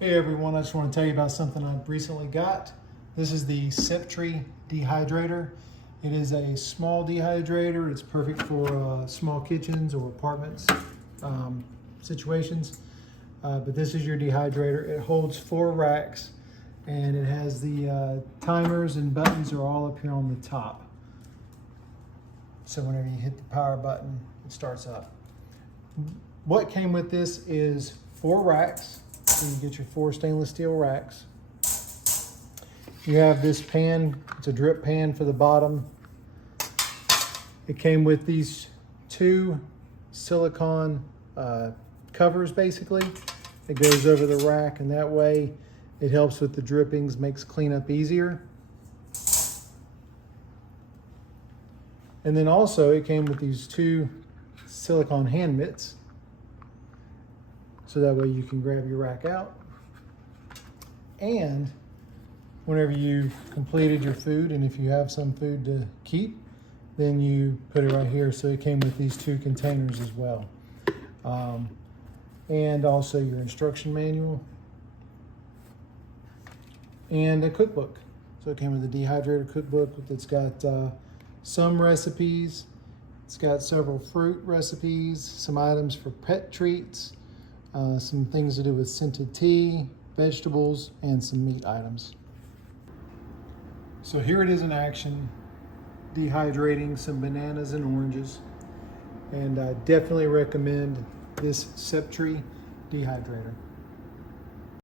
Hey everyone, I just want to tell you about something I've recently got. This is the Septree Dehydrator. It is a small dehydrator. It's perfect for small kitchens or apartments situations. But this is your dehydrator. It holds 4 racks and it has the timers and buttons are all up here on the top. So whenever you hit the power button, it starts up. What came with this is 4 racks. So you get your 4 stainless steel racks. You have this pan, it's a drip pan for the bottom. It came with these 2 silicone covers basically. It goes over the rack and that way it helps with the drippings, makes cleanup easier. And then also it came with these 2 silicone hand mitts. So that way you can grab your rack out. And whenever you've completed your food, and if you have some food to keep, then you put it right here. So it came with these 2 containers as well. And also your instruction manual and a cookbook. So it came with a dehydrator cookbook that's got some recipes. It's got several fruit recipes, some items for pet treats, some things to do with scented tea, vegetables, and some meat items. So here it is in action, dehydrating some bananas and oranges. And I definitely recommend this Septree Dehydrator.